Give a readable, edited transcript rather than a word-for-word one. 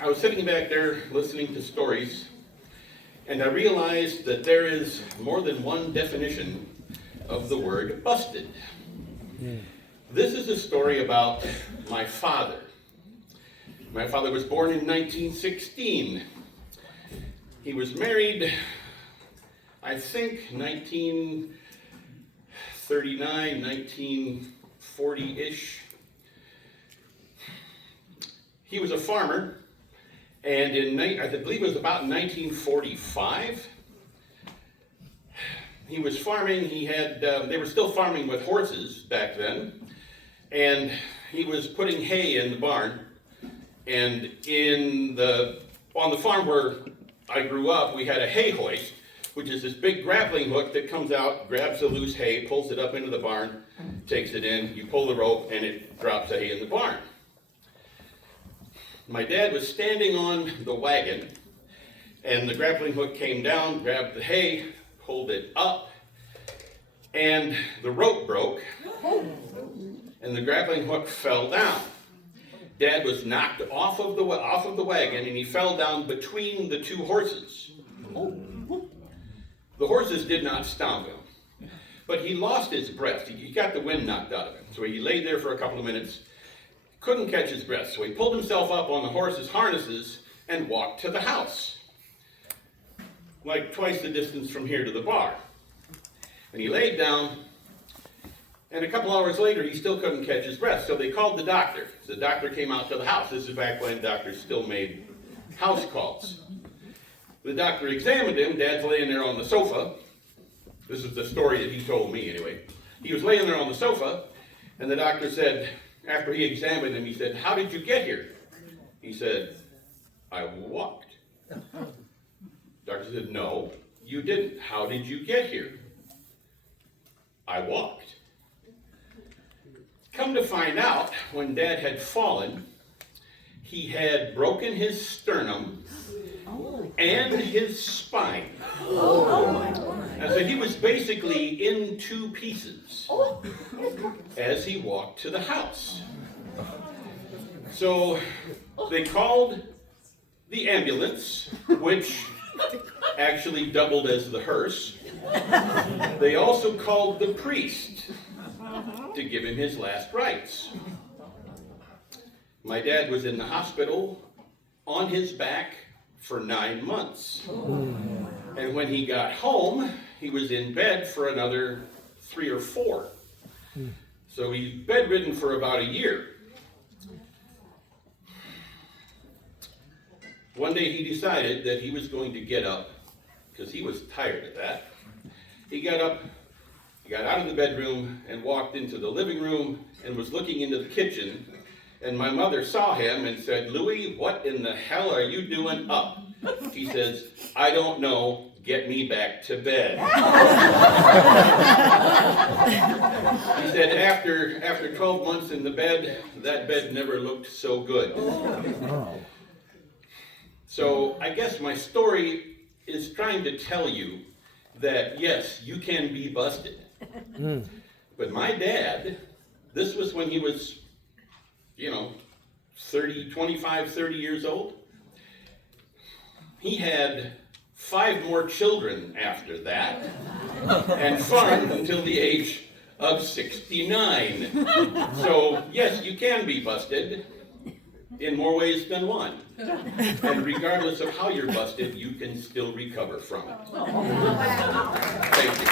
I was sitting back there listening to stories, and I realized that there is more than one definition of the word busted. This is a story about my father. My father was born in 1916. He was married, I think, 1939, 1940-ish. He was a farmer, and I believe it was about 1945. He was farming. They were still farming with horses back then, and he was putting hay in the barn. And on the farm where I grew up, we had a hay hoist, which is this big grappling hook that comes out, grabs the loose hay, pulls it up into the barn, takes it in, you pull the rope, and it drops the hay in the barn. My dad was standing on the wagon, and the grappling hook came down, grabbed the hay, pulled it up, and the rope broke, and the grappling hook fell down. Dad was knocked off of the wagon, and he fell down between the two horses. The horses did not stomp him, but he lost his breath. He got the wind knocked out of him, so he lay there for a couple of minutes, couldn't catch his breath, so he pulled himself up on the horse's harnesses and walked to the house, like twice the distance from here to the bar. And he laid down, and a couple hours later, he still couldn't catch his breath, so they called the doctor. The doctor came out to the house. This is back when doctors still made house calls. The doctor examined him. Dad's laying there on the sofa. This is the story that he told me, anyway. He was laying there on the sofa, and the doctor said, after he examined him, he said, "How did you get here?" He said, "I walked." Doctor said, "No, you didn't. How did you get here?" "I walked." Come to find out, when Dad had fallen, he had broken his sternum and his spine. And so he was basically in two pieces as he walked to the house. So they called the ambulance, which actually doubled as the hearse. They also called the priest to give him his last rites. My dad was in the hospital on his back for 9 months. And when he got home, he was in bed for another 3 or 4. So he's bedridden for about a year. One day he decided that he was going to get up, because he was tired of that. He got up, he got out of the bedroom and walked into the living room and was looking into the kitchen. And my mother saw him and said, "Louis, what in the hell are you doing up?" He says, "I don't know, get me back to bed." He said after 12 months in the bed, that bed never looked so good. So I guess my story is trying to tell you that yes, you can be busted. But my dad, this was when he was, 25, 30 years old. He had 5 more children after that and farmed until the age of 69. So yes, you can be busted in more ways than one. And regardless of how you're busted, you can still recover from it. Thank you.